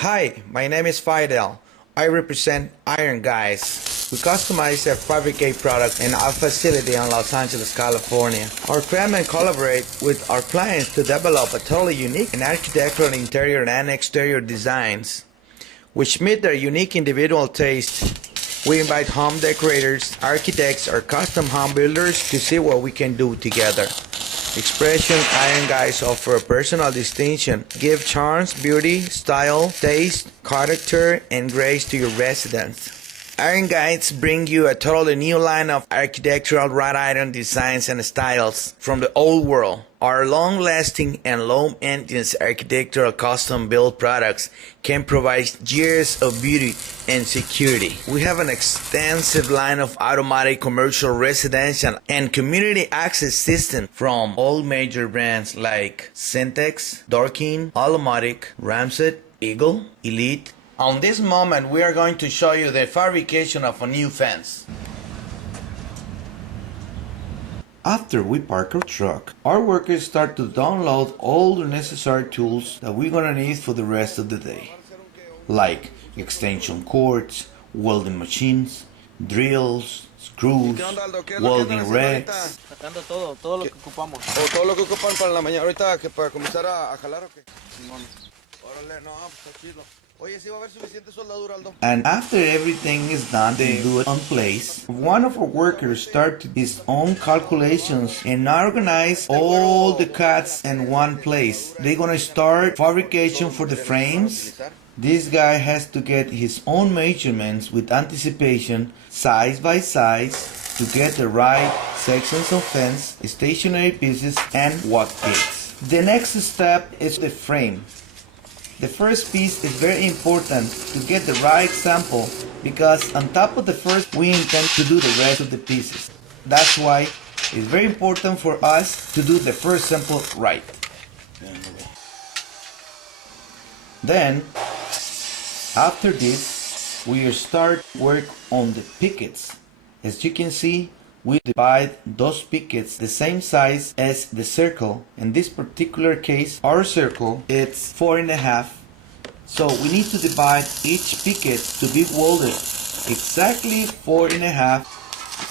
Hi, my name is Fidel. I represent Iron Guys. We customize and fabricate products in our facility in Los Angeles, California. Our craftsmen collaborate with our clients to develop a totally unique and architectural interior and exterior designs, which meet their unique individual taste. We invite home decorators, architects, or custom home builders to see what we can do together. Expression Iron Guys offer a personal distinction, give charms, beauty, style, taste, character, and grace to your residence. Iron Guides bring you a totally new line of architectural wrought iron designs and styles from the old world. Our long-lasting and low-maintenance architectural custom-built products can provide years of beauty and security. We have an extensive line of automatic commercial, residential, and community access systems from all major brands like Syntex, Dorkin, Automatic, Ramset, Eagle, Elite. On this moment, we are going to show you the fabrication of a new fence. After we park our truck, our workers start to download all the necessary tools that we're gonna need for the rest of the day, like extension cords, welding machines, drills, screws, welding racks. Sacando todo lo que ocupamos. O todo lo que ocupan para la mañana, ahorita que para comenzar a jalar o qué. Simón. Órale, no, pues está chido. Oye, ¿sí va a haber suficiente soldadura, Aldo? And after everything is done, they do it on place. One of our workers starts his own calculations and organize all the cuts in one place. They're gonna start fabrication for the frames. This guy has to get his own measurements with anticipation, size by size, to get the right sections of fence, stationary pieces, and walk gates. The next step is the frame. The first piece is very important to get the right sample, because on top of the first we intend to do the rest of the pieces. That's why it's very important for us to do the first sample right. Then, after this, we start work on the pickets. As you can see, we divide those pickets the same size as the circle. In this particular case, our circle is 4.5. So we need to divide each picket to be welded exactly 4.5.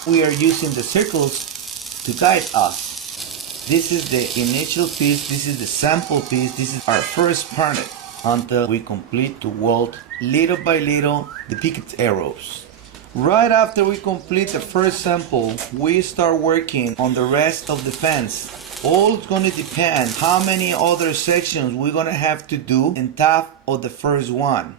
We are using the circles to guide us. This is the initial piece, this is the sample piece, this is our first part until we complete to weld little by little the picket arrows. Right after we complete the first sample, we start working on the rest of the fence. All it's going to depend how many other sections we're going to have to do on top of the first one.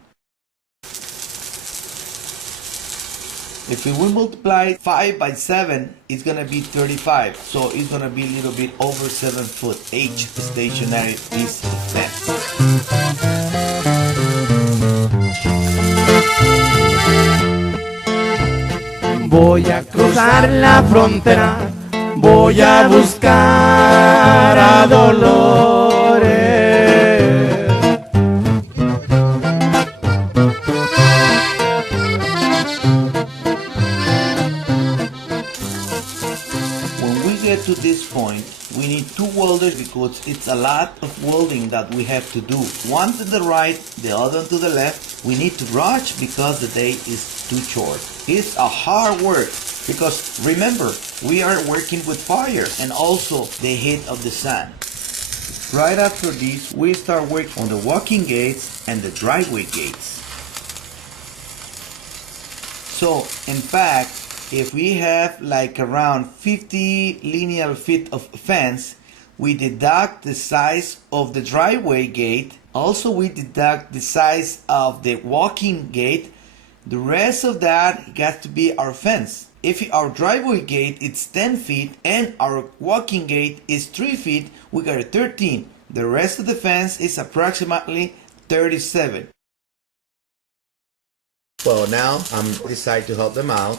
If we will multiply 5 by 7, it's going to be 35. So it's going to be a little bit over 7 foot each stationary piece of fence. Voy a cruzar la frontera, voy a buscar a Dolores. When we get to this point, we need two welders because it's a lot of welding that we have to do. One to the right, the other to the left. We need to rush because the day is too short. It's a hard work because remember, we are working with fire and also the heat of the sun. Right after this, we start working on the walking gates and the driveway gates. So, in fact, if we have like around 50 linear feet of fence, we deduct the size of the driveway gate. Also, we deduct the size of the walking gate. The rest of that got to be our fence. If our driveway gate is 10 feet and our walking gate is 3 feet, we got a 13. The rest of the fence is approximately 37. Well, now I'm decided to help them out.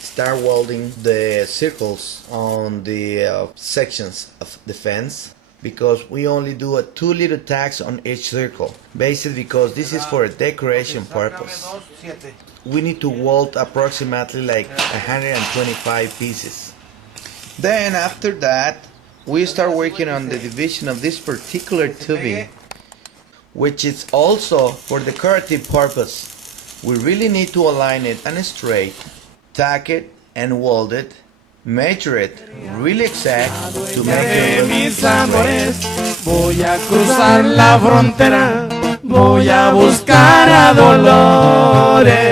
Start welding the circles on the sections of the fence, because we only do 2 little tacks on each circle, basically because this is for a decoration purpose. We need to weld approximately like 125 pieces. Then after that, we start working on the division of this particular tubing. which is also for decorative purpose. We really need to align it and straight, tack it and weld it, measure it really exact to make De it mis straight. amores, voy a cruzar la frontera, voy a buscar a Dolores.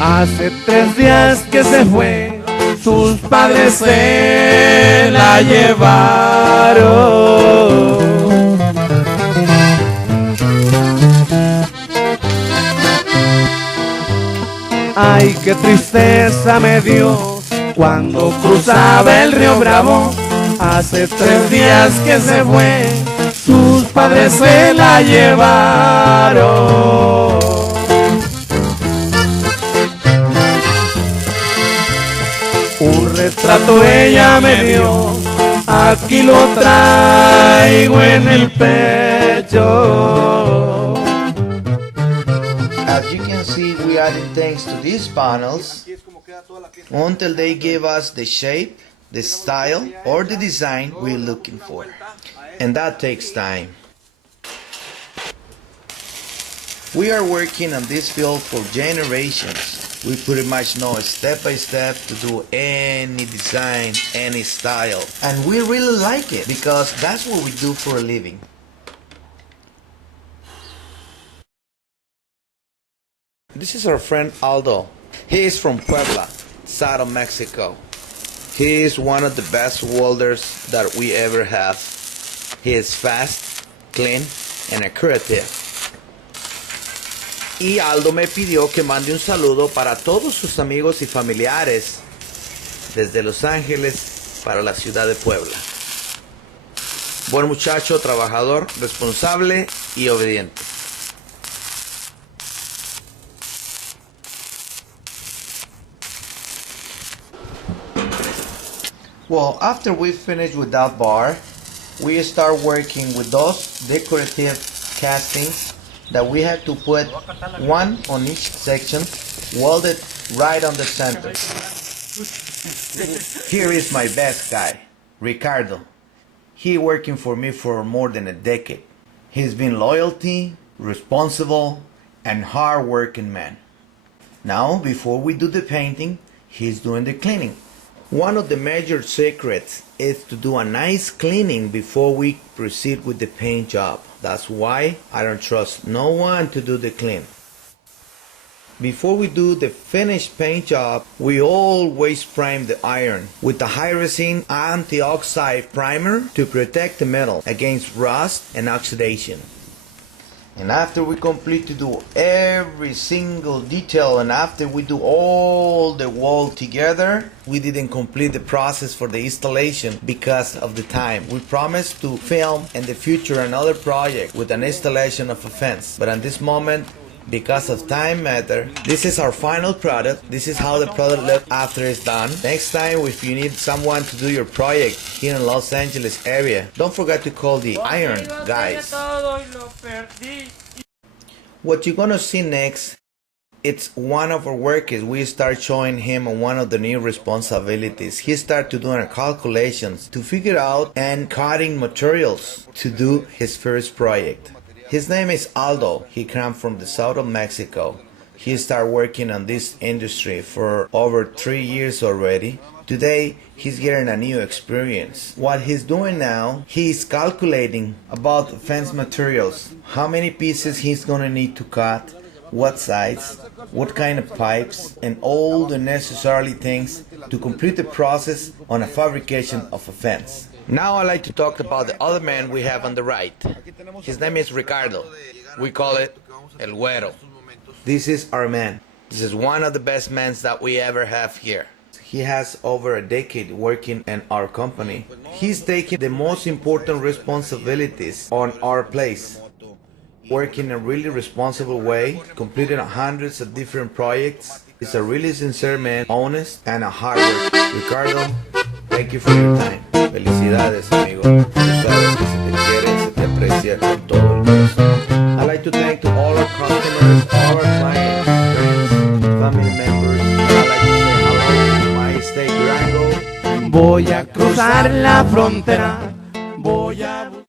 Hace 3 días que se fue, sus padres se la llevaron. Ay, qué tristeza me dio cuando cruzaba el río Bravo. Hace 3 días que se fue, sus padres se la llevaron. Un retrato ella me dio, aquí lo traigo en el pecho. As you can see, we added things to these panels until they give us the shape, the style, or the design we're looking for. And that takes time. We are working on this field for generations. We pretty much know step by step to do any design, any style. And we really like it because that's what we do for a living. This is our friend Aldo. He is from Puebla, south of Mexico. He is one of the best welders that we ever have. He is fast, clean, and accurate. Y Aldo me pidió que mande un saludo para todos sus amigos y familiares desde Los Ángeles para la ciudad de Puebla. Buen muchacho, trabajador, responsable y obediente. Well, after we finish with that bar, we start working with those decorative castings that we had to put one on each section, welded right on the center. Here is my best guy, Ricardo. He working for me for more than a decade. He's been loyalty, responsible, and hard-working man. Now, before we do the painting, he's doing the cleaning. One of the major secrets is to do a nice cleaning before we proceed with the paint job. That's why I don't trust no one to do the clean. Before we do the finished paint job, we always prime the iron with the high resin antioxide primer to protect the metal against rust and oxidation. And after we complete to do every single detail and after we do all the wall together, we didn't complete the process for the installation because of the time. We promised to film in the future another project with an installation of a fence. But at this moment, because of time matter, this is our final product. This is how the product looks after it's done. Next time, if you need someone to do your project here in Los Angeles area, don't forget to call the Iron Guys. What you're gonna see next, it's one of our workers. We start showing him one of the new responsibilities. He started doing calculations to figure out and cutting materials to do his first project. His name is Aldo. He comes from the south of Mexico. He started working on this industry for over 3 years already. Today, he's getting a new experience. What he's doing now, he's calculating about the fence materials, how many pieces he's gonna need to cut, what size, what kind of pipes, and all the necessary things to complete the process on a fabrication of a fence. Now I'd like to talk about the other man we have on the right. His name is Ricardo. We call it El Güero. This is our man. This is one of the best men that we ever have here. He has over a decade working in our company. He's taking the most important responsibilities on our place. Working in a really responsible way, completing hundreds of different projects. He's a really sincere man, honest, and a hard worker. Ricardo, thank you for your time. Felicidades, amigo. Tú sabes que se te quiere, se te aprecia con todo el corazón. I'd like to thank to all our customers, all our clients, friends, family members. I'd like to say hello to my state Durango. Voy a cruzar frontera voy a